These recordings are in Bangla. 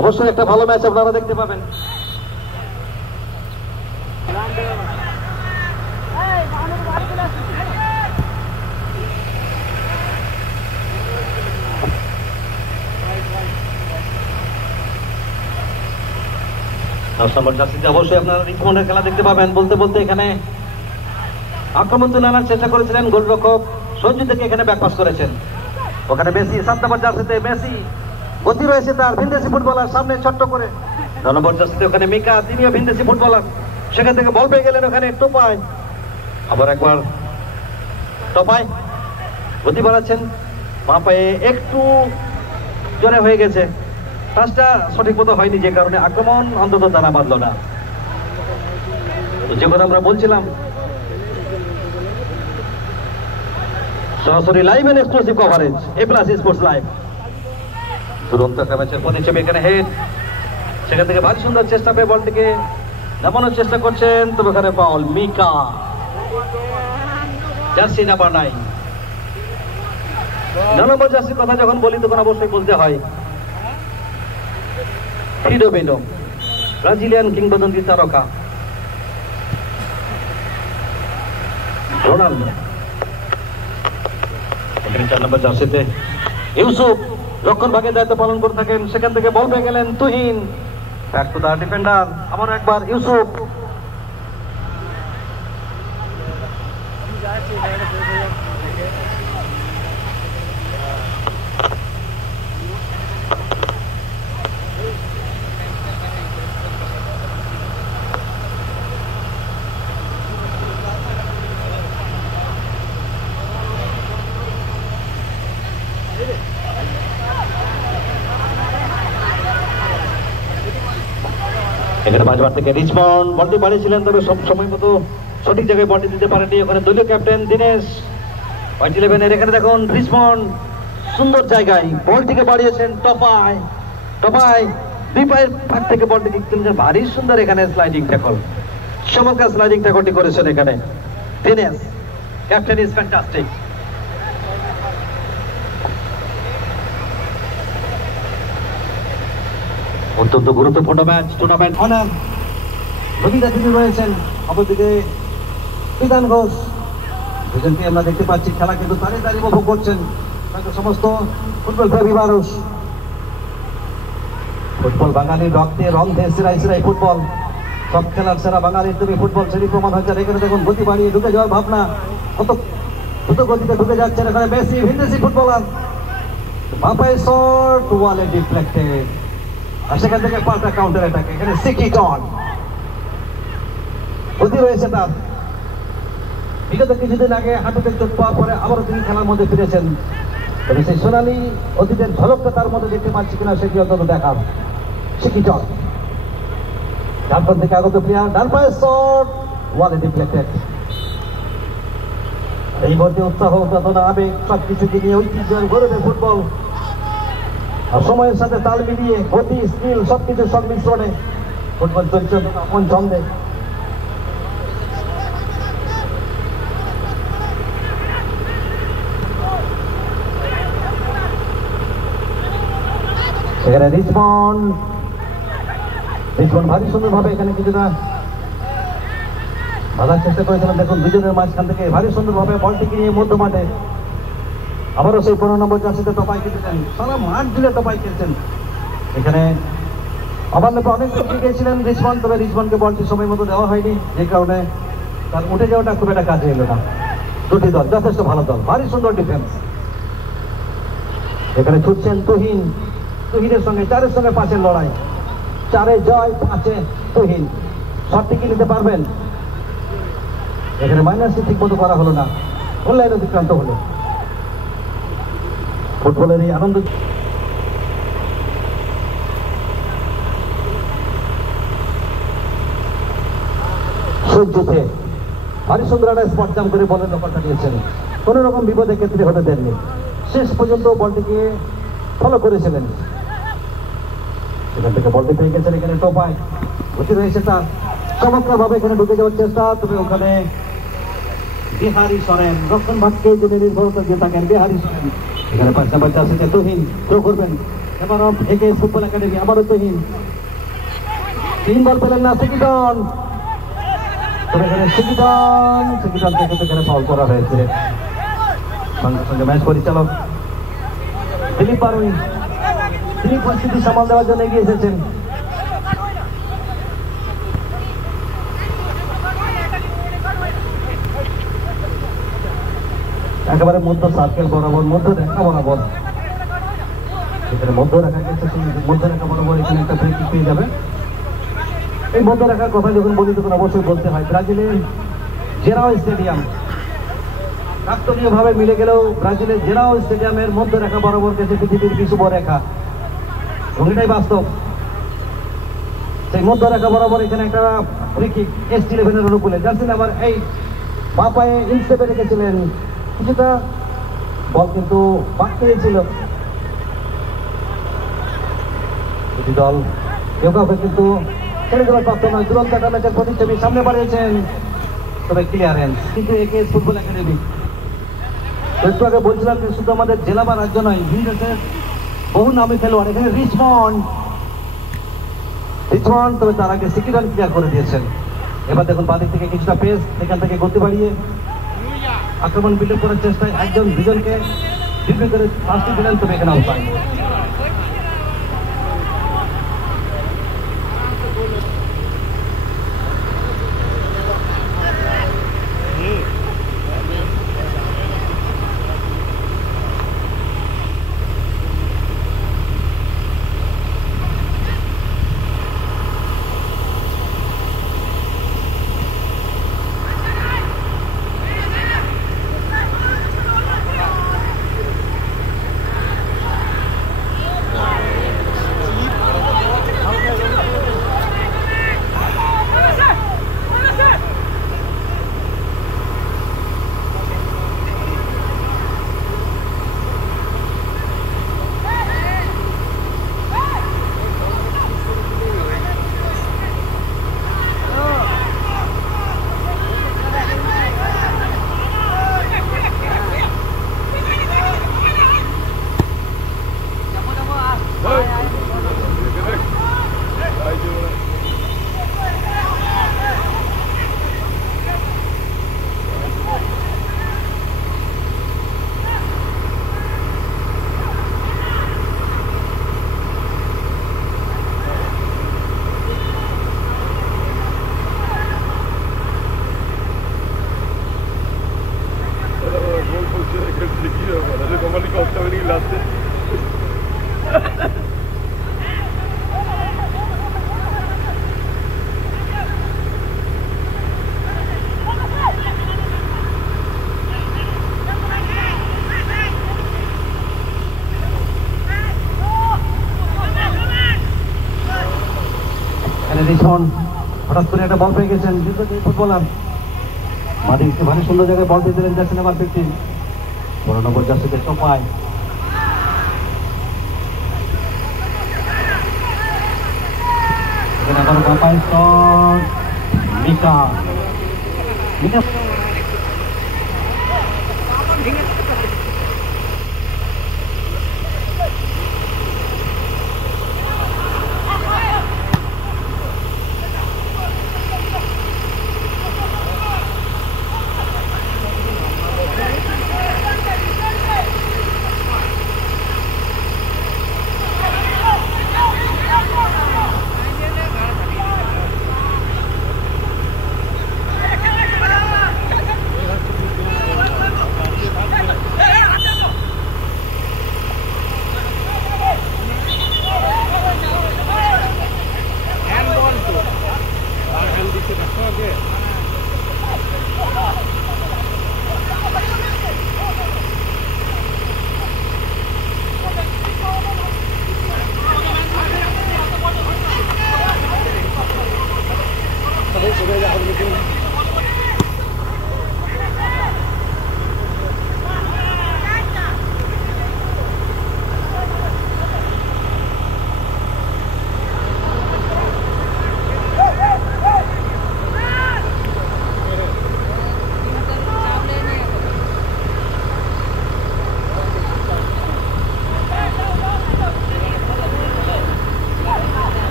অবশ্যই একটা ভালো ম্যাচ আপনারা দেখতে পাবেন। অবশ্যই আপনারা রিচমন্ডের খেলা দেখতে পাবেন। বলতে বলতে এখানে আক্রমণ তুলে আনার চেষ্টা করেছিলেন গোলরক্ষক সঞ্জু থেকে, এখানে ব্যাকপাস করেছেন। ওখানে মেসি 7 নম্বর জার্সিতে, মেসি গতি রয়েছে তার, ভিনদেশি ফুটবলার সামনে ছোট্ট করে 9 নম্বর জার্সিতে ওখানে মিকা, তিনিও ভিনদেশি ফুটবলার, সেখান থেকে বল পেয়ে গেলেন ওখানে টোপাই, আবার একবার টোপাই গতি বাড়াচ্ছেন, পা পায়ে একটু জোরে হয়ে গেছে, পাঁচটা সঠিক মতো হয়নি, যে কারণে আক্রমণ অন্তত দানা বাঁধল না। যে কথা আমরা বলছিলাম, সরাসরি live and exclusive coverage A plus sports live. দুরন্ত একটা ম্যাচের প্রতিচ্ছবি, এখানে হেড, সেখান থেকে ভারী সুন্দর চেষ্টা পেয়ে বলটিকে নামানোর চেষ্টা করছেন, তবে ওখানে ফাউল। মিকা জার্সি নাম্বার 9 নম্বর জার্সির কথা যখন বলি তখন অবশ্যই বলতে হয় ফিডো বেডো, ব্রাজিলিয়ান কিংবদন্তি তারকা রোনাল্ডো। 4 নম্বর জার্সিতে ইউসুফ রক্ষণ ভাগের দায়িত্ব পালন করে থাকেন, সেখান থেকে বল পেয়ে গেলেন Tuhin, back to the defender, আবার একবার ইউসুফ, এখানে বাজবার থেকে রিচমন্ড বলটি বাড়িয়েছিলেন, তবে সব সময় মতো সঠিক জায়গায় বলটি দিতে পারেনি। ওখানে দলীয় ক্যাপ্টেন দিনেশ, হোয়াইট 11-এর, এখানে দেখুন রিচমন্ড সুন্দর জায়গায় বলটিকে বাড়িয়েছেন, টপাই টপাই 2 পায়ের ফাঁক থেকে বলটিকে তুলেছেন, ভারী সুন্দর এখানে স্লাইডিং ট্যাকল, চমৎকার স্লাইডিং ট্যাকলটি করেছেন এখানে দিনেশ। Captain is fantastic. অত্যন্ত গুরুত্বপূর্ণ ম্যাচ, টুর্নামেন্ট অনার রবিদা তিনি রয়েছেন, অপরদিকে বিধান ঘোষ, দুজনকে আমরা দেখতে পাচ্ছি খেলা কিন্তু দাঁড়িয়ে দাঁড়িয়ে উপভোগ করছেন সমস্ত ফুটবল প্রেমী মানুষ। ফুটবল বাঙালির রক্তে রং সিরাই সিরাই ফুটবল, সব খেলার সেরা বাঙালির তুমি ফুটবল সেটি প্রমাণ হচ্ছে। এখানে দেখুন গতি বাড়িয়ে ঢুকে যাওয়ার ভাবনা, কত দ্রুত গতিতে ঢুকে যাচ্ছেন এখানে মেসি, ভিনদেশি ফুটবলার, বাপায় শট, ওয়ালে ডিফ্লেক্টেড, আর সেখান থেকে পাল্টা কাউন্টার অ্যাটাক, এখানে সিকিটন গতি রয়েছে তার। বিগত কিছুদিন আগে হাঁটুতে চোট পাওয়ার পরে আবারও তিনি খেলার মধ্যে ফিরেছেন, তবে সেই সোনালী অতীতের ঝলকটা তার মধ্যে দেখতে পাচ্ছি কিনা সেটি অন্তত দেখার। সিকিটন ডানপান থেকে আগত প্লেয়ার, ডান পায়ের শট, ওয়ালে ডিফ্লেক্টেড। এই মধ্যে উৎসাহ, উদ্বোধনা, আবেগ সবকিছুকে নিয়ে ঐতিহ্যের গৌরবের ফুটবল, আর সময়ের সাথে তাল মিলিয়ে গতি, স্কিল সবকিছুর সংমিশ্রণে ফুটবল চলছে আপন ছন্দে। এখানে রিচমন্ড ভারী সুন্দরভাবে এখানে কিছুটা বাধার চেষ্টা করেছিলেন। দেখুন দুজনের মাঝখান থেকে ভারী সুন্দরভাবে বলটিকে নিয়ে মধ্য মাঠে আবারও সেই 15 নম্বর জার্সিতে টপাই খেলছেন, সারা মাঠ জুড়ে টপাই খেলছেন। এখানে অবাল্যে অনেক লোক গিয়েছিলেন রিচমন্ড, তবে রিচমন্ডকে বলটি সময় মতো দেওয়া হয়নি, যে কারণে তার উঠে যাওয়াটা খুব একটা কাজে এলো না। দুটি দল যথেষ্ট ভালো দল, ভারী সুন্দর ডিফেন্স। এখানে ছুটছেন তুহিন, তুহিনের সঙ্গে 4-এর সঙ্গে 5-এর লড়াই, 4-এ জয়, 5-এ তুহিন, শটটি কি নিতে পারবেন? এখানে মাইনাসটি ঠিক মতো করা হলো না, অনলাইন অতিক্রান্ত হলো। ফুটবলের এই আনন্দ সূর্যতে ভারী সুন্দর একটা স্পট জাম করে বলের দখলটা নিয়েছেন, কোন রকম বিপদের ক্ষেত্রে হতে দেননি, শেষ পর্যন্ত বলটিকে ফলো করেছিলেন। এখান থেকে বলটি পেয়ে গেছেন, এখানে টোপায় গতি রয়েছে তার, চমৎকার ভাবে এখানে ঢুকে যাওয়ার চেষ্টা, তবে ওখানে বিহারি সরেন রক্ষণ ভাগকে যিনি নির্ভরতা দিয়ে থাকেন, বিহারি সরেন। এখানে 5 নম্বর জার্সিতে তুহিন থ্রো করবেন, এবারও একে ফুটবল একাডেমি আবারও তহিন 3 বল পেলেন না সিকিটন তবে এখানে সিকিটনকে কিন্তু এখানে ফাউল করা হয়েছে সঙ্গে সঙ্গে ম্যাচ পরিচালক দিলীপ বারুই তিনি পরিস্থিতি সামাল দেওয়ার জন্য এগিয়ে এসেছেন একেবারে মধ্য সার্কেল বরাবর মধ্য রেখা বরাবর এখানে মধ্য রেখা গেছে মধ্য রেখা বরাবর এখানে একটা ফ্রি কিক পেয়ে যাবে এই মধ্য রেখার কথা যখন বলি তখন অবশ্যই বলতে হয় ব্রাজিলের জেরাও স্টেডিয়াম কাকতলীয় ভাবে মিলে গেলেও ব্রাজিলের জেরাও স্টেডিয়ামের মধ্য রেখা বরাবর গেছে পৃথিবীর বিষুব রেখা এবং এটাই বাস্তব সেই মধ্য রেখা বরাবর এখানে একটা ফ্রি কিক S11 অনুকূলে জার্সি নাম্বার 8 পা পায়ে ইনস্টেপে রেখেছিলেন কিছুটা বল কিন্তু বাক পেয়েছিল দুটি দল কেউ কাউকে কিন্তু ছেড়ে দেওয়ার প্রাপ্ত নয় দুরন্ত একটা ম্যাচের প্রতিচ্ছবি সামনে বাড়িয়েছেন তবে ক্লিয়ারেন্স কিন্তু একে ফুটবল একাডেমি একটু আগে বলছিলাম যে শুধু আমাদের জেলা বা রাজ্য নয় বিদেশের বহু নামী খেলোয়াড় এখানে রিচমন্ড তবে তার আগে সিকিটন ক্লিয়ার করে দিয়েছেন এবার দেখুন বাদিক থেকে কিছুটা পেস এখান থেকে গতি বাড়িয়ে আক্রমণ বিল্ড করার চেষ্টায় একজন দুজনকে ডিফেন্ড করে ফার্স্টে দিলেন তবে এখানে আউট হয় হঠাৎ করে একটা বল পেয়ে গেছেন ফুটবলার মাটি ভালো সুন্দর জায়গায় বল দিয়ে দিলেন জার্সি নাম্বার 15 14 নম্বর জার্সিতে চপায় এখানে আবার বাপাই শট মিকা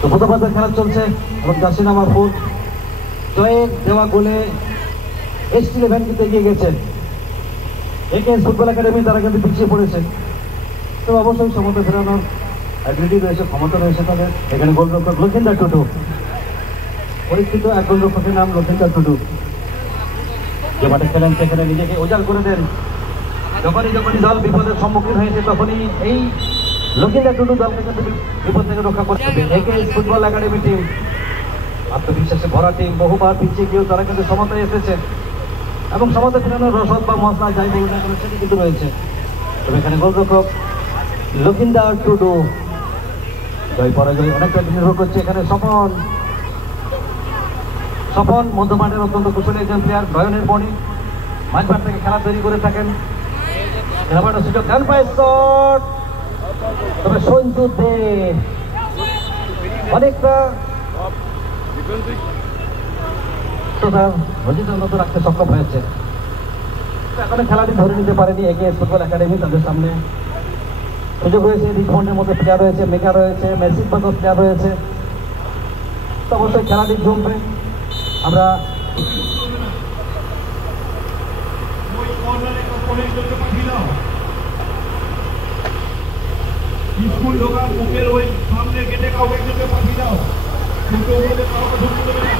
তো প্রথমার্ধের খেলা চলছে এবং জার্সি নাম্বার 4 জয়ের দেওয়া গোলে S11 কিন্তু এগিয়ে গেছেন। একেএস ফুটবল একাডেমি তারা কিন্তু পিছিয়ে পড়েছে। তো অবশ্যই সমতা ফেরানোর অ্যাবিলিটি রয়েছে, ক্ষমতা রয়েছে তাদের। এখানে গোলরক্ষক লক্ষিন্দর টুটু, পরীক্ষিত এক গোলরক্ষকের নাম লক্ষিন্দর টুটু, যে মাঠে খেলেন সেখানে নিজেকে উজাড় করে দেন। যখনই দল বিপদের সম্মুখীন হয়েছে তখনই এই লক্ষিন্দর টুটু দলকে কিন্তু বিপদ থেকে রক্ষা করতে হবে। একেএস ফুটবল একাডেমি টিম আত্মবিশ্বাসে ভরা টিম, বহুবার পিছিয়ে গিয়েও তারা কিন্তু সমতায় এসেছে এবং সমতা ফেরানোর রসদ বা মশলা যাই বলুন না সেটি কিন্তু রয়েছে। তবে এখানে গোলরক্ষক লক্ষিন্দর টুডু, জয় পরাজয় অনেকটা নির্ভর করছে এখানে স্বপন মধ্যমাঠের অত্যন্ত কুশলী একজন প্লেয়ার। নয়নের বণিক মাঝমাঠ থেকে খেলা তৈরি করে থাকেন। খেলাটা সুযোগ খেল পায় শট, তবে সঞ্জু দে অনেকটা নজর রাখতে সক্ষম হয়েছে। এখন খেলাটি ধরে নিতে পারেনি একেএস ফুটবল একাডেমি। তাদের সামনে সুযোগ রয়েছে, রিচমন্ডের মধ্যে প্লেয়ার রয়েছে, মেকা রয়েছে, মেসির মতো প্লেয়ার রয়েছে। তো অবশ্যই খেলাটি জমবে। আমরা স্কুল ঢোকা মুখের ওই সামনে গেটে কাউকে একজনকে পাঠিয়ে দাও, কিন্তু ওদের কাউকে ঢুকতে দেবে না।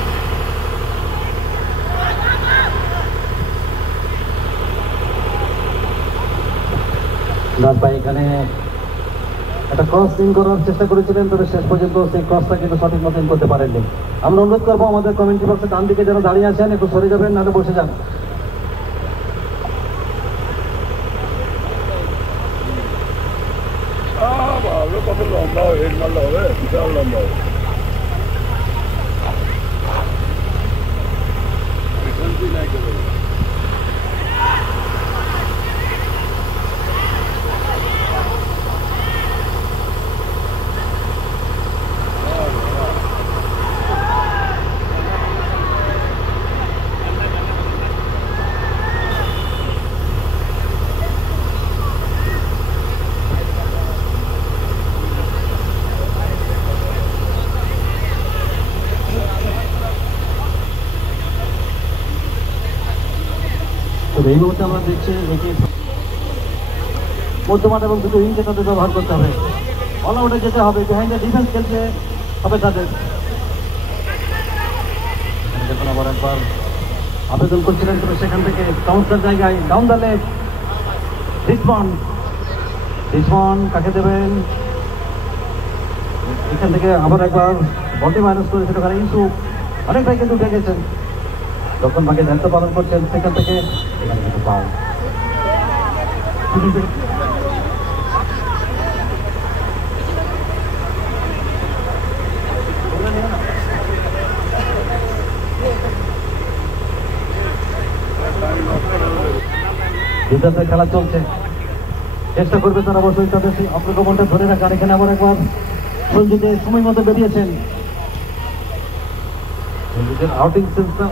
এখানে একটা ক্রস ইন করার চেষ্টা করেছিলেন, তবে শেষ পর্যন্ত সেই ক্রসটা কিন্তু সঠিক মতো করতে পারেননি। আমরা অনুরোধ করবো আমাদের কমেন্ট্রি বক্সের ডান দিকে যারা দাঁড়িয়ে আছেন একটু সরে যাবেন, নাহলে বসে যান। কত লম্বা হেড মারলে হবে, বিশাল লম্বা হবে। এই মুহূর্তে আমরা দেখছি মধ্যমাঠ এবং দুটো উইংকে তাদের ব্যবহার করতে হবে, অল আউটে যেতে হবে, বিহাইন্ড দ্য ডিফেন্স খেলতে হবে তাদের। যখন আবার একবার আবেদন করছিলেন, তবে সেখান থেকে কাউন্টার জায়গায় ডাউন দ্য লেগ রিচমন্ড কাকে দেবেন, এখান থেকে আবার একবার বডি মাইনাস করেছিল ওখানে ইউসুফ, অনেকটাই কিন্তু উঠে গেছেন, যখন বাকি দায়িত্ব পালন করছেন সেখান থেকে এখানে কিন্তু পাও। খেলা চলছে, চেষ্টা করবে তারা অবশ্যই তাদের সেই অগ্রগমনটা ধরে রাখার। এখানে আবার একবার সঞ্জিতের সময় মতো বেরিয়েছেন, সঞ্জিতের আউটিং সেন্সটা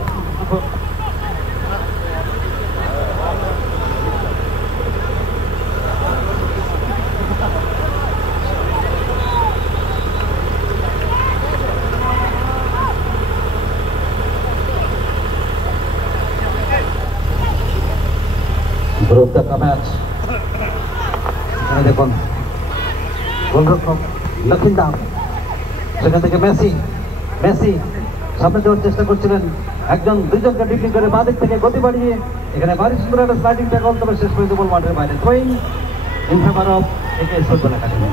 ম্যাচ। দেখুন গোলরক্ষক লক্ষিন্দর, সেখান থেকে মেসি সামনে যাওয়ার চেষ্টা করছিলেন, দুজনকে ডিফিং করে বাঁ দিক থেকে গতি বাড়িয়ে এখানে ভারী সুন্দর একটা স্লাইডিং ট্যাকল, তবে শেষ পর্যন্ত বল মাঠের বাইরে। Throwing in favour of AKS football academy.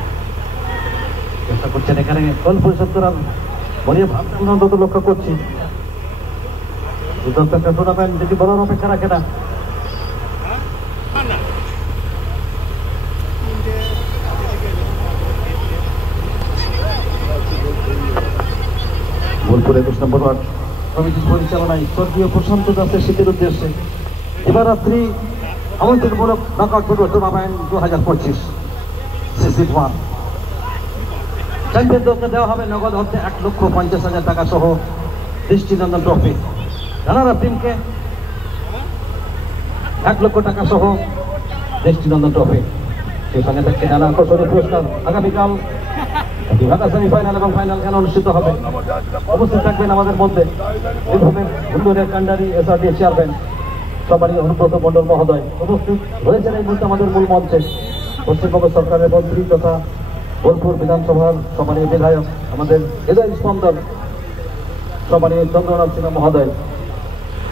চেষ্টা করছেন এখানে গোল পরিশোধ করার, বলিয়ে ভাবছেন অন্তত লক্ষ্য করছি। দুর্দান্ত একটা টুর্নামেন্ট যেটি বলার অপেক্ষা রাখে না। বোলপুর 21 নম্বর ওয়ার্ড কমিটির পরিচালনায় স্বর্গীয় প্রশান্ত দাসের স্মৃতির উদ্দেশ্যে দিবারাত্রি আমন্ত্রণমূলক knockout football tournament 2025 CC1 champion দলকে দেওয়া হবে নগদ অর্থে 1,50,000 টাকা সহ দৃষ্টিনন্দন ট্রফি। রানার আপ টিমকে 1 লক্ষ টাকা সহ দৃষ্টিনন্দন ট্রফি, সেই সঙ্গে থাকছে নানা আকর্ষণীয় পুরস্কার। আগামীকাল ঢাকা সেমিফাইনাল এবং ফাইনাল খেলা অনুষ্ঠিত হবে। উপস্থিত থাকবেন আমাদের মধ্যে বীরভূমের উন্নয়নের কান্ডারি SRD চেয়ারম্যান সবারই অনুব্রত মণ্ডল মহোদয় উপস্থিত রয়েছেন এই মুহূর্তে আমাদের মূল মঞ্চে। পশ্চিমবঙ্গ সরকারের মন্ত্রী তথা বোলপুর বিধানসভার সম্মানীয় বিধায়ক আমাদের হৃদয় স্পন্দন সম্মানীয় চন্দ্রনাথ সিনহা মহোদয়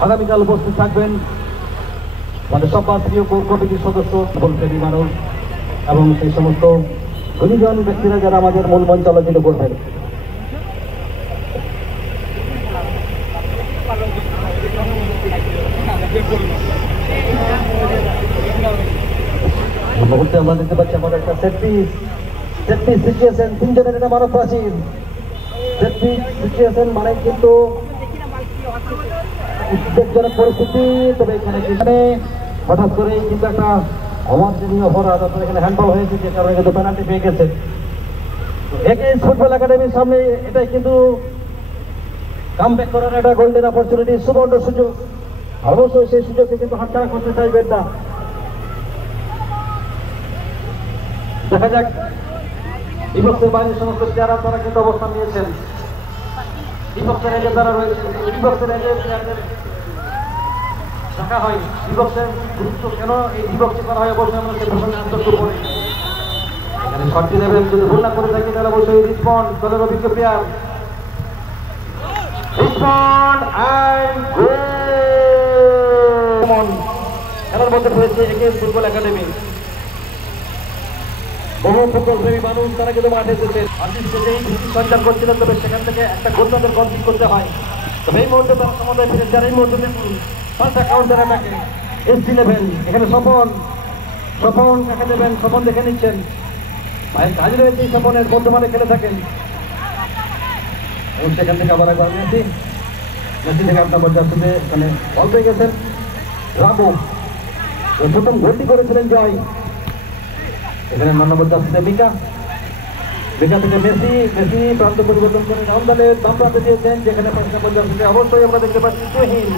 আগামীকাল উপস্থিত থাকবেন। আমাদের সবার প্রিয় কোর কমিটির সদস্য বলপ্রেমী মানুষ এবং সেই সমস্ত গুণীজন ব্যক্তিরা যারা আমাদের মূল মঞ্চ আলোচিত করবেন। এই মুহূর্তে আমরা দেখতে পাচ্ছি আমাদের একটা সেট পিস সিচুয়েশন, তিনজনের এটা মানব প্রাচীর। সেট পিস সিচুয়েশন মানে কিন্তু উদ্বেগজনক পরিস্থিতি, তবে এখানে হঠাৎ করে কিন্তু একটা অমার্জনীয় অপরাধ, অর্থাৎ এখানে হ্যান্ডবল হয়েছে যে কারণে কিন্তু পেনাল্টি পেয়ে গেছে। একেএস ফুটবল একাডেমির সামনে এটাই কিন্তু কামব্যাক করার একটা গোল্ডেন অপরচুনিটি, সুবর্ণ সুযোগ। অবশ্যই সেই সুযোগকে কিন্তু হাতছাড়া করতে চাইবেন না। দেখা যাক বিপক্ষের বাইরের সমস্ত যারা তারা কিন্তু অবস্থান নিয়েছেন, বিপক্ষের এজেন্ট যারা রয়েছেন, বিপক্ষের এজেন্ট দেখা হয় বিভক্তের গুরুত্ব কেন এই বিভক্তি করা হয় অবশ্যই আমরা সে প্রসঙ্গে আন্তর্ক করে এখানে শর্টি দেবেন। যদি ভুল না করে থাকি তাহলে অবশ্যই রিসপন্ড দলের অভিজ্ঞ প্লেয়ার রিসপন্ড অ্যান্ড গোল। খেলার মধ্যে রয়েছে একেএস ফুটবল একাডেমি। বহু ফুটবল প্রেমী মানুষ তারা কিন্তু মাঠে এসেছেন, সঞ্চার করছিলেন, তবে সেখান থেকে একটা গোল তাদের কমপ্লিট করতে হয়। তবে এই মুহূর্তে তারা সমুদায় ফিরে যান। এই মুহূর্তে পাল্টা কাউন্টার অ্যাটাকে SG11 এখানে স্বপন কাকে দেবেন, স্বপন দেখে নিচ্ছেন, ভাইয়ের কাজ রয়েছে এই স্বপনের, বর্তমানে খেলে থাকেন। এবং সেখান থেকে আবার একবার মেসি থেকে আপনার পর্যায়ে এখানে বল পেয়ে গেছেন রামু, প্রথম গোলটি করেছিলেন জয়। এখানে 9 নম্বর জার্সিতে মিকা থেকে মেসি প্রান্ত পরিবর্তন করে ডাউন দলের দাম প্রান্তে দিয়েছেন, যেখানে 5 নম্বর জার্সিতে অবশ্যই আমরা দেখতে পাচ্ছি তুহিন।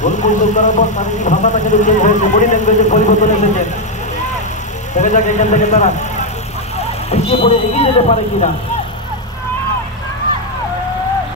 গোল পরিবর্তন করার পর শারীরিক ভাষাটা কিন্তু চেঞ্জ হয়েছে, বডি ল্যাঙ্গুয়েজের পরিবর্তন এসেছে। দেখা যাক এখান থেকে তারা পিছিয়ে পড়ে এগিয়ে যেতে পারে কিনা।